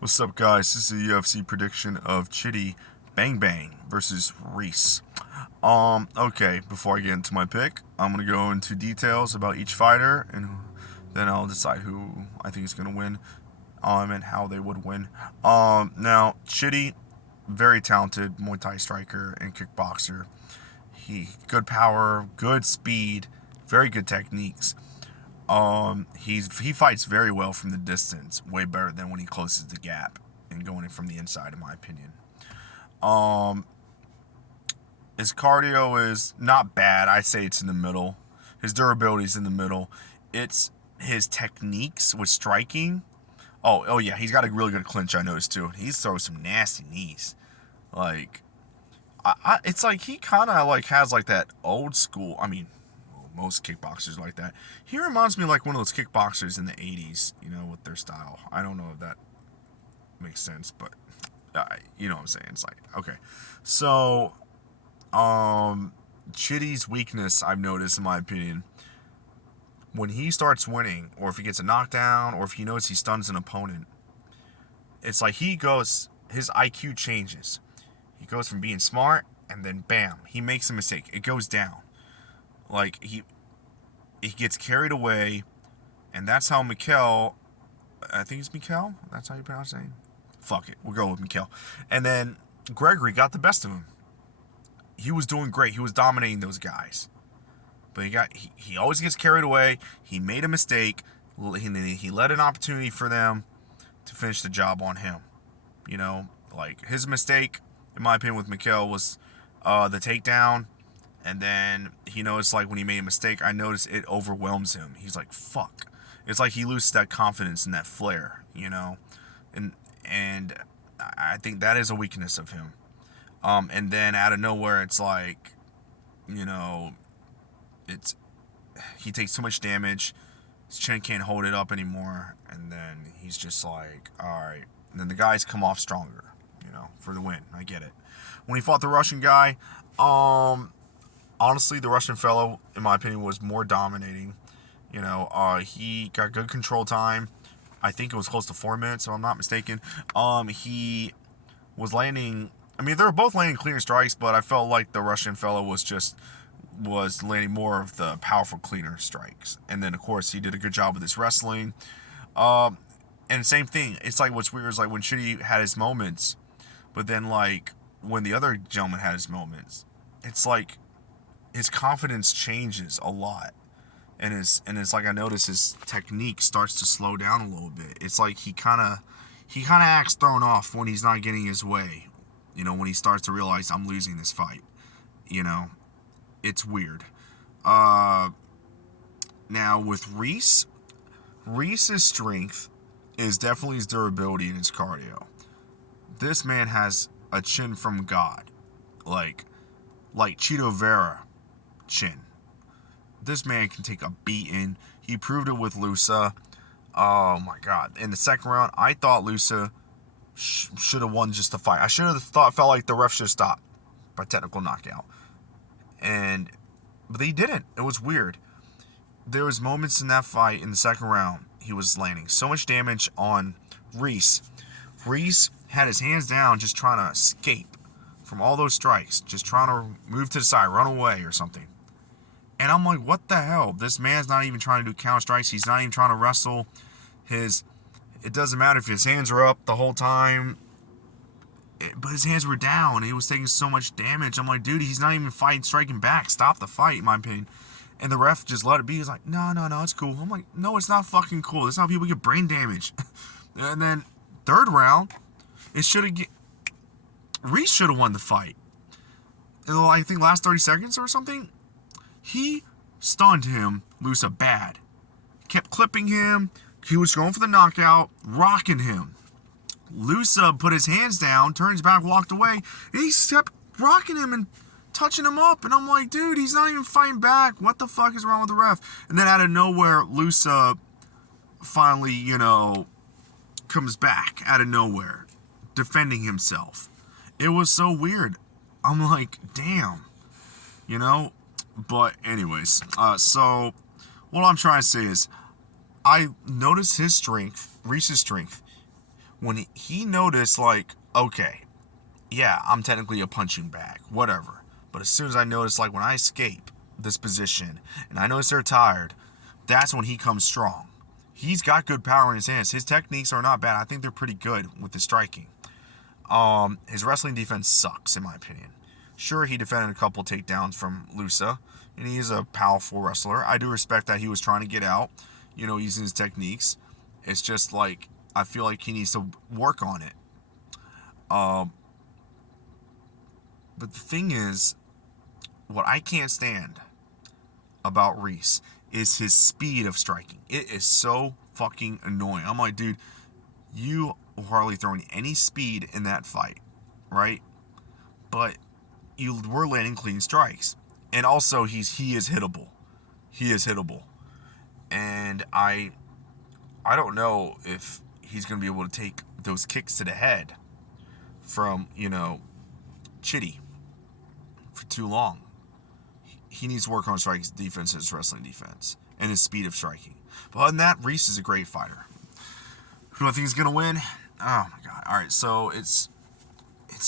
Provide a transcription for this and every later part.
What's up, guys? This is a UFC prediction of CHIDI Bang Bang versus RHYS. Okay, before I get into my pick, I'm going to go into details about each fighter, and then I'll decide who I think is going to win, and how they would win. Now, CHIDI, very talented Muay Thai striker and kickboxer. Good power, good speed, very good techniques. He fights very well from the distance, way better than when he closes the gap and going in from the inside, in my opinion. Um, his cardio is not bad. I say it's in the middle. His durability is in the middle. It's his techniques with striking. Oh yeah, he's got a really good clinch. I noticed too. He throws some nasty knees. Like, it's like he kind of like has like that old school. I mean, most kickboxers like that. He reminds me like one of those kickboxers in the 80s, with their style. I don't know if that makes sense, but you know what I'm saying. It's like, okay. So, CHIDI's weakness, I've noticed, in my opinion, when he starts winning, or if he gets a knockdown, or if he knows he stuns an opponent, it's like his IQ changes. He goes from being smart, and then bam, he makes a mistake. It goes down. Like, he gets carried away, and that's how McKell, I think it's McKell? That's how you pronounce his name? Fuck it, we'll go with McKell. And then Gregory got the best of him. He was doing great. He was dominating those guys. But he always gets carried away. He made a mistake. He let an opportunity for them to finish the job on him. Like, his mistake, in my opinion, with McKell was the takedown. And then it's like when he made a mistake, I noticed it overwhelms him. He's like, fuck. It's like he loses that confidence and that flair, And I think that is a weakness of him. And then out of nowhere, it's like, he takes so much damage, his chin can't hold it up anymore, and then he's just like, all right. And then the guys come off stronger, for the win. I get it. When he fought the Russian guy, honestly, the Russian fellow, in my opinion, was more dominating. He got good control time. I think it was close to 4 minutes, if I'm not mistaken. He was landing. I mean, they were both landing cleaner strikes, but I felt like the Russian fellow was landing more of the powerful, cleaner strikes. And then, of course, he did a good job with his wrestling. And same thing. It's like, what's weird is like when CHIDI had his moments, but then like when the other gentleman had his moments, it's like his confidence changes a lot. And it's like I notice his technique starts to slow down a little bit. It's like he kind of acts thrown off when he's not getting his way. When he starts to realize I'm losing this fight. It's weird. Now with RHYS's strength is definitely his durability and his cardio. This man has a chin from God, like Cheeto Vera chin. This man can take a beating. He proved it with Lusa. Oh my God! In the second round, I thought Lusa should have won just the fight. I should have felt like the ref should have stopped by technical knockout, but they didn't. It was weird. There was moments in that fight in the second round he was landing so much damage on RHYS. RHYS had his hands down, just trying to escape from all those strikes, just trying to move to the side, run away or something. And I'm like, what the hell? This man's not even trying to do counter strikes. He's not even trying to wrestle. It doesn't matter if his hands are up the whole time, but his hands were down. He was taking so much damage. I'm like, dude, he's not even striking back. Stop the fight, in my opinion. And the ref just let it be. He's like, no, it's cool. I'm like, no, it's not fucking cool. That's how people get brain damage. And then third round, RHYS should have won the fight. I think last 30 seconds or something. He stunned him, Lusa, bad. Kept clipping him. He was going for the knockout, rocking him. Lusa put his hands down, turned his back, walked away, and he kept rocking him and touching him up. And I'm like, dude, he's not even fighting back. What the fuck is wrong with the ref? And then out of nowhere, Lusa finally, comes back out of nowhere, defending himself. It was so weird. I'm like, damn. But anyways, so what I'm trying to say is I noticed his strength, RHYS's strength, when he noticed, like, okay, yeah, I'm technically a punching bag, whatever. But as soon as I notice, like, when I escape this position and I notice they're tired, that's when he comes strong. He's got good power in his hands. His techniques are not bad. I think they're pretty good with the striking. His wrestling defense sucks, in my opinion. Sure, he defended a couple takedowns from Lusa, and he is a powerful wrestler. I do respect that he was trying to get out, using his techniques. It's just like, I feel like he needs to work on it. But the thing is, what I can't stand about RHYS is his speed of striking. It is so fucking annoying. I'm like, dude, you were hardly throwing any speed in that fight, right? But you were landing clean strikes. And also, he is hittable. He is hittable. And I don't know if he's going to be able to take those kicks to the head from, CHIDI for too long. He needs to work on striking defense and his wrestling defense and his speed of striking. But other than that, RHYS is a great fighter. Who do I think is going to win? Oh my god. Alright, so it's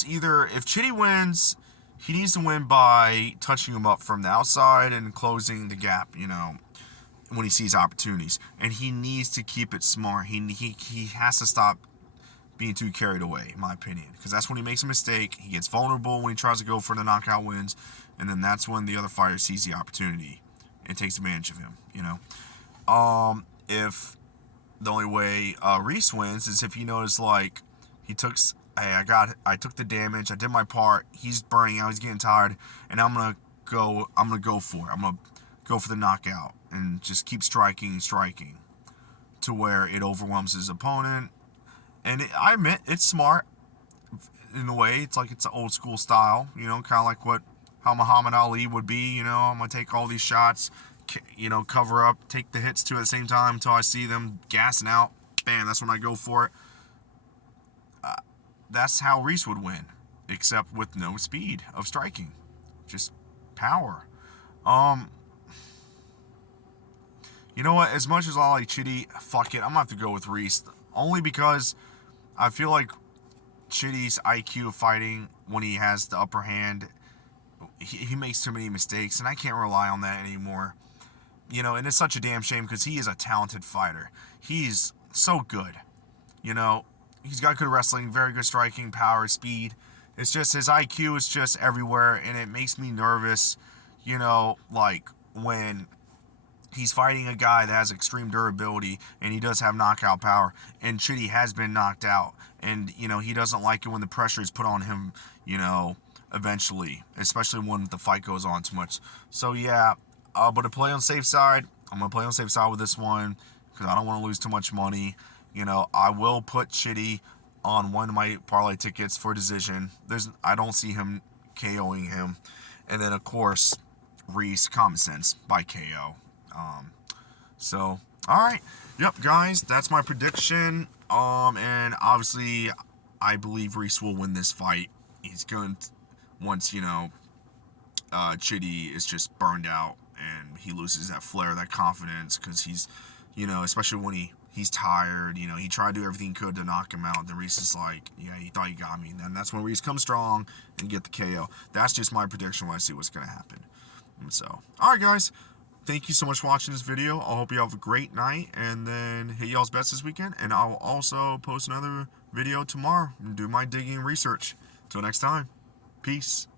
either, if CHIDI wins, he needs to win by touching him up from the outside and closing the gap, when he sees opportunities. And he needs to keep it smart. He has to stop being too carried away, in my opinion. Because that's when he makes a mistake. He gets vulnerable when he tries to go for the knockout wins. And then that's when the other fighter sees the opportunity and takes advantage of him, If the only way RHYS wins is if he knows, like, he took, hey, I took the damage, I did my part, he's burning out, he's getting tired, and I'm gonna go for it. I'm gonna go for the knockout and just keep striking to where it overwhelms his opponent. And I admit, it's smart in a way. It's like, it's an old school style, kind of like how Muhammad Ali would be. I'm gonna take all these shots, cover up, take the hits too at the same time until I see them gassing out. Bam, that's when I go for it. That's how RHYS would win, except with no speed of striking, just power. You know what? As much as I like CHIDI, fuck it, I'm gonna have to go with RHYS, only because I feel like CHIDI's IQ of fighting, when he has the upper hand, he makes too many mistakes, and I can't rely on that anymore. And it's such a damn shame because he is a talented fighter. He's so good. He's got good wrestling, very good striking, power, speed. It's just his IQ is just everywhere, and it makes me nervous, like when he's fighting a guy that has extreme durability and he does have knockout power, and CHIDI has been knocked out, and he doesn't like it when the pressure is put on him, eventually, especially when the fight goes on too much. So yeah, but to play on the safe side, I'm gonna play on the safe side with this one because I don't want to lose too much money. I will put CHIDI on one of my parlay tickets for decision. I don't see him KOing him, and then of course RHYS common sense by KO. So alright, yep guys, that's my prediction. And obviously I believe RHYS will win this fight. He's going to, once CHIDI is just burned out and he loses that flair, that confidence, because he's, especially when he's tired, he tried to do everything he could to knock him out. Then RHYS is like, yeah, you thought you got me. And then that's when RHYS comes strong and get the KO. That's just my prediction when I see what's going to happen. And so, alright guys, thank you so much for watching this video. I hope you have a great night, and then hit y'all's bets this weekend. And I'll also post another video tomorrow and do my digging and research. Till next time, peace.